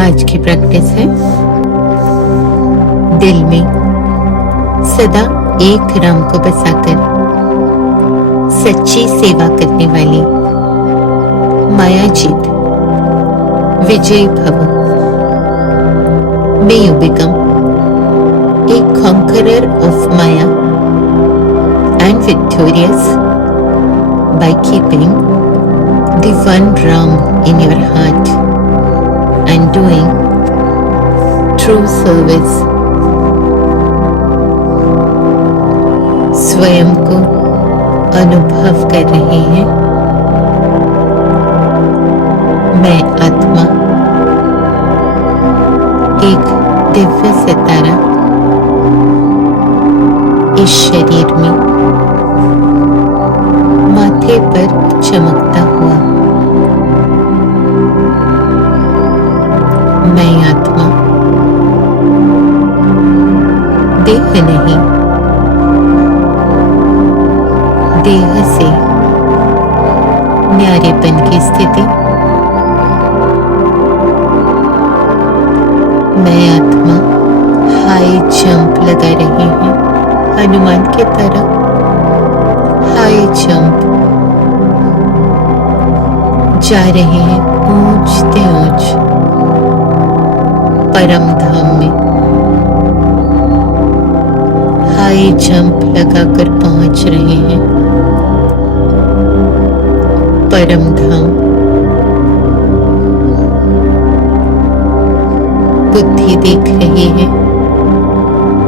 आज की प्रैक्टिस है दिल में सदा एक राम को बसाकर सच्ची सेवा करने वाली माया जीत विजयी भव। May you become a conqueror of Maya and victorious by keeping the one Ram in your heart and doing true service। स्वयं को अनुभव कर रहे हैं, मैं आत्मा एक दिव्य सितारा इस शरीर में माथे पर चमकता हुआ। मैं आत्मा देह नहीं, देह से न्यारेपन की स्थिति। मैं आत्मा हाई जंप लगा रही है, हनुमान की तरह हाई जंप जा रहे हैं ऊंचते ऊंच परम धाम में। हाई जंप लगाकर पहुंच रहे हैं परम धाम। बुद्धि देख रही है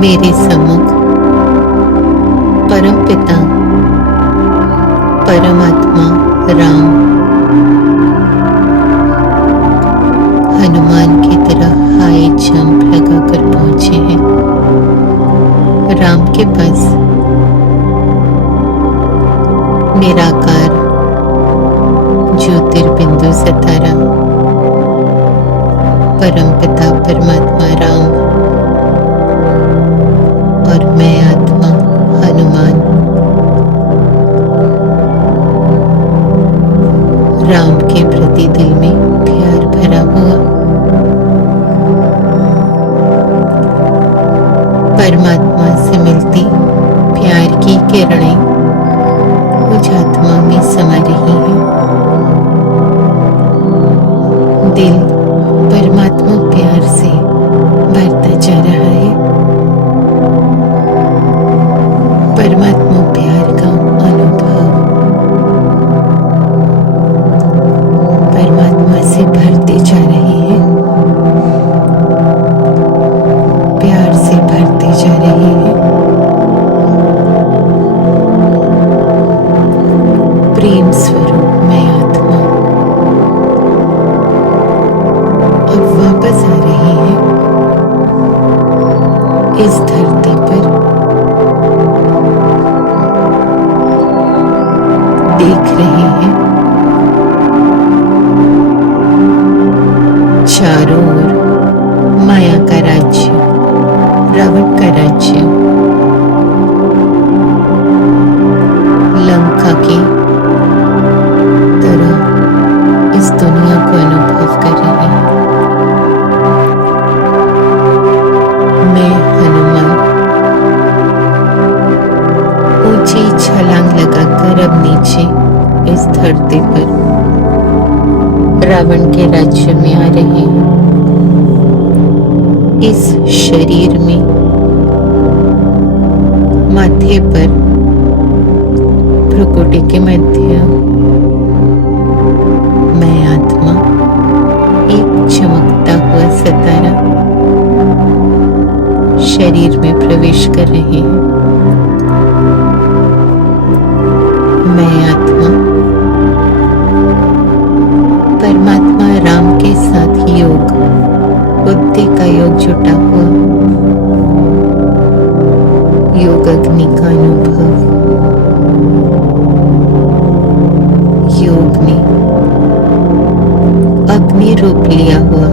मेरे सम्मुख परम पिता परमात्मा राम हनुमान की तरह हाई जंप लगाकर पहुंचे हैं राम के पास। निराकार ज्योतिर्बिंदु सितारा परम पिता परमात्मा राम और मैं आत्मा हनुमान राम के प्रति दिल में प्यार भरा हुआ। परमात्मा से मिलती प्यार की किरणें मुझ आत्मा में समा रही हैं। दिल परमात्मा प्यार से भरता जा रहा है। परमात्मा प्यार का अनुभव परमात्मा से भरते जा रहे हैं, प्यार से भरते जा रहे हैं। प्रेम स्वरूप मैं आत्मा अब वापस आ रही है इस धरती पर। देख रहे हैं चारों ओर माया का राज्य, रावण का राज्य, लंका की तरह इस दुनिया को अनुभव कर रहे हैं। मैं हनुमान ऊंची छलांग लगाकर अब नीचे इस धरती पर रावण के राज्य में आ रहे हैं। इस शरीर में माथे पर भ्रुकुटी के मध्य मैं आत्मा एक चमकता हुआ सितारा शरीर में प्रवेश कर रहे हैं। मैं आत्मा परमात्मा राम के साथ योग बुद्धि का योग जुटा हुआ योग अग्नि का अनुभव। योग ने अग्नि रूप लिया हुआ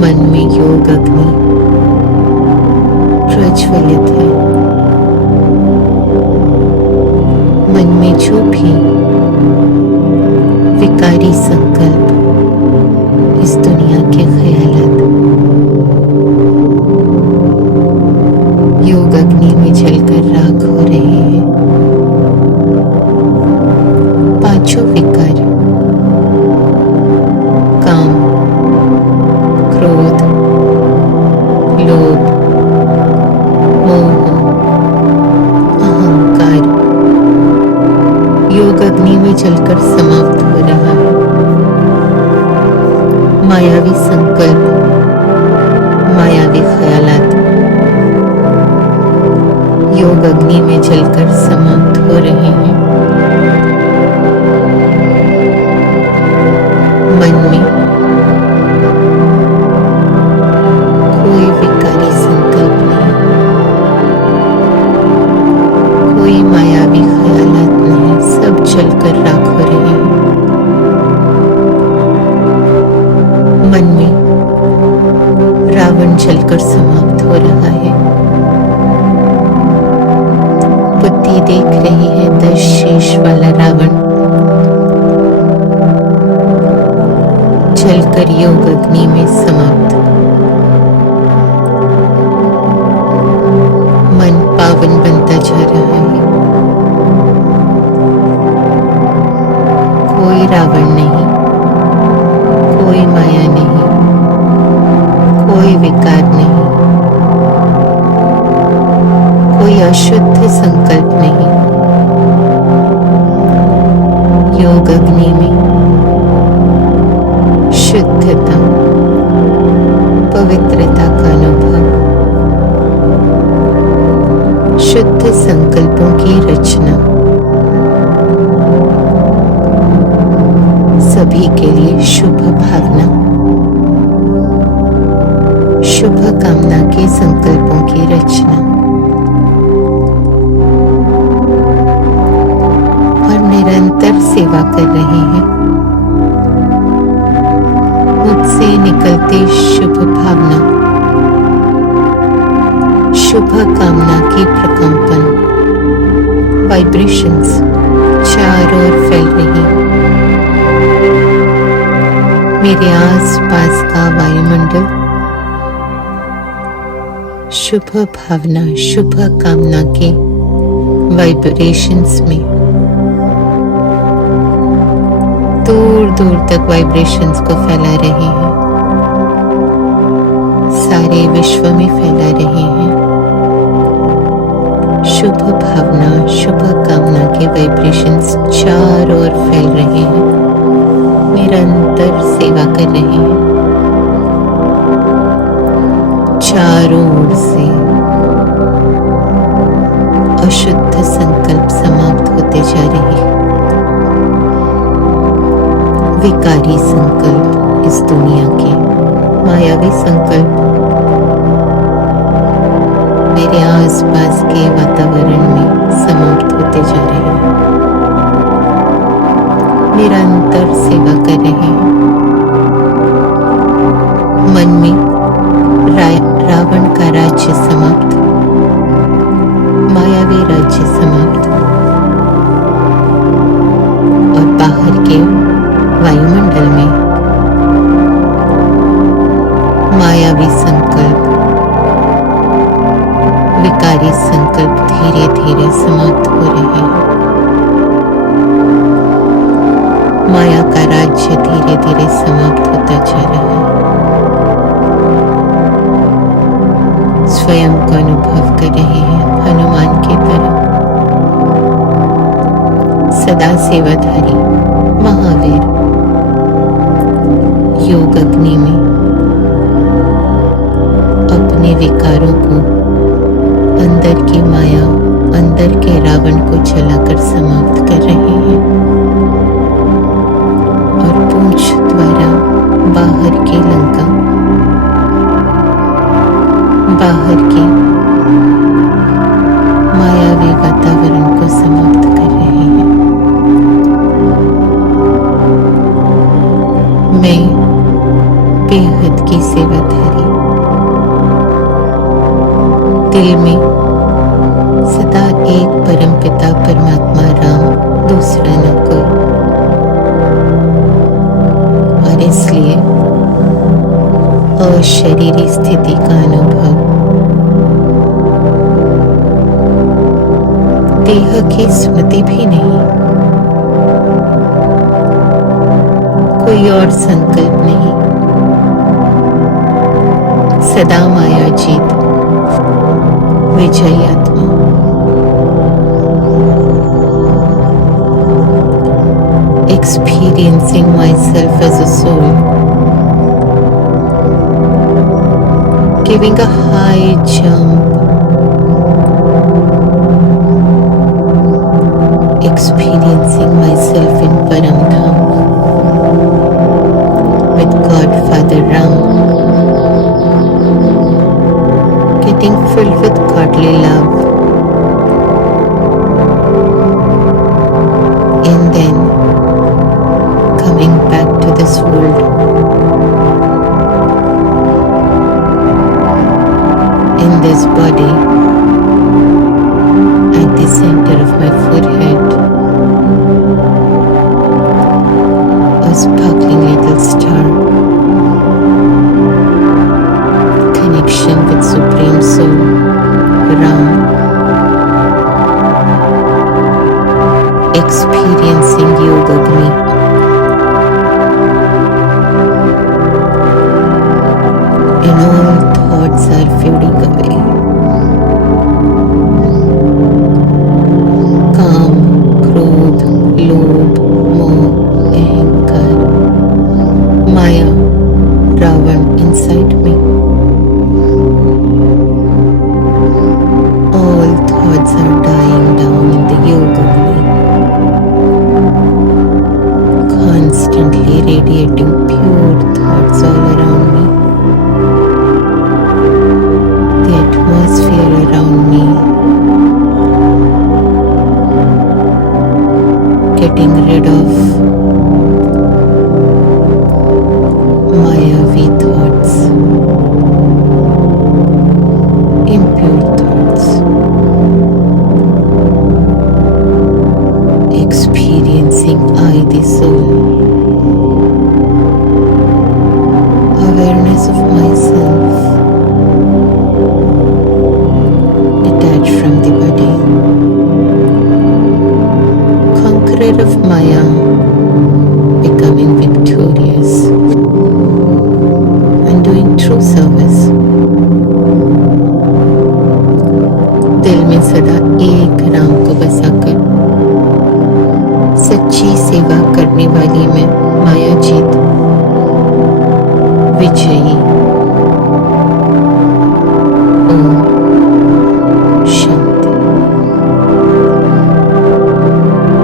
मन में योग अग्नि प्रज्वलित है। मन में जो भी विकार विकारी संकल्प, इस दुनिया के ख्यालात योग अग्नि में जलकर राख हो रहे हैं। पांचों विकार, काम, क्रोध, लोभ, मोह, अहंकार योग अग्नि में जलकर समाप्त हो रहा है। मायावी संकल्प, मायावी ख्यालात योग अग्नि में जलकर समाप्त हो रहे हैं। मन में कोई विकारी संकल्प नहीं, कोई मायावी ख्यालात नहीं, सब जलकर राख हो रहे हैं। मन में रावण जलकर समाप्त हो रहा है। बुद्धि देख रही है 10 शीश वाला रावण जलकर योग अग्नि में समाप्त। मन पावन बनता जा रहा है। कोई रावण नहीं, कोई माया नहीं, कोई विकार नहीं, कोई अशुद्ध संकल्प नहीं। योग अग्नि में शुद्धता, पवित्रता का अनुभव, शुद्ध संकल्पों की रचना, सभी के लिए शुभ भावना, शुभ कामना के संकल्पों की रचना और निरंतर सेवा कर रहे हैं। मुझसे निकलते शुभ भावना, शुभ कामना की प्रकंपन, वाइब्रेशंस चारों ओर फैल रही। मेरे आसपास का वायुमंडल शुभ भावना, शुभ कामना के वाइब्रेशंस में दूर दूर तक वाइब्रेशंस को फैला रहे हैं, सारे विश्व में फैला रहे हैं। शुभ भावना, शुभ कामना के वाइब्रेशंस चारों ओर फैल रहे हैं, निरंतर सेवा कर रहे हैं। चारों ओर से अशुद्ध संकल्प समाप्त होते जा रहे हैं। विकारी संकल्प, इस दुनिया के मायावी संकल्प मेरे आसपास के वातावरण में समाप्त होते जा रहे हैं। निरंतर सेवा कर रहे हैं। मन में रावण का राज्य समाप्त, मायावी राज्य समाप्त और बाहर के वायुमंडल में मायावी संकल्प, विकारी संकल्प धीरे धीरे समाप्त हो रहे हैं। माया का राज्य धीरे धीरे समाप्त होता जा रहा है। स्वयं को अनुभव कर रहे हैं हनुमान की तरह, सदा सेवाधारी महावीर योग अग्नि में अपने विकारों को, अंदर की माया, अंदर के रावण को जलाकर समाप्त कर रहे हैं और पूंछ द्वारा बाहर की लंका, बाहर के मायावी वातावरण को समाप्त कर रहे हैं। मैं बेहद की सेवाधारी, दिल में सदा एक परमपिता परमात्मा राम, दूसरा न कोई, अशरीरी स्थिति का अनुभव, देह की स्मृति भी नहीं, कोई और संकल्प नहीं, सदा माया जीत, विजयी आत्मा। Experiencing myself as a soul, giving a high jump, experiencing myself in Param Dham with Godfather Ram, getting filled with godly love, and then coming back to this world in this body at the center of my forehead, a sparkling little star, connection with Supreme Soul, Ram, experiencing Yoga Agni, and all thoughts are fading away. Kam, Krodh, Lobh, Moh, Ahankar, Maya, Ravan inside me. All thoughts are dying down in the Yoga Agni, constantly radiating pure thoughts all around me. The atmosphere around me getting rid of Mayavi thoughts, impure thoughts, experiencing I the soul, awareness of myself, detached from the body, conqueror of Maya, becoming victorious and doing true service. दिल में सदा एक राम को बसाकर सच्ची सेवा करने वाली मैं माया जीत, विजयी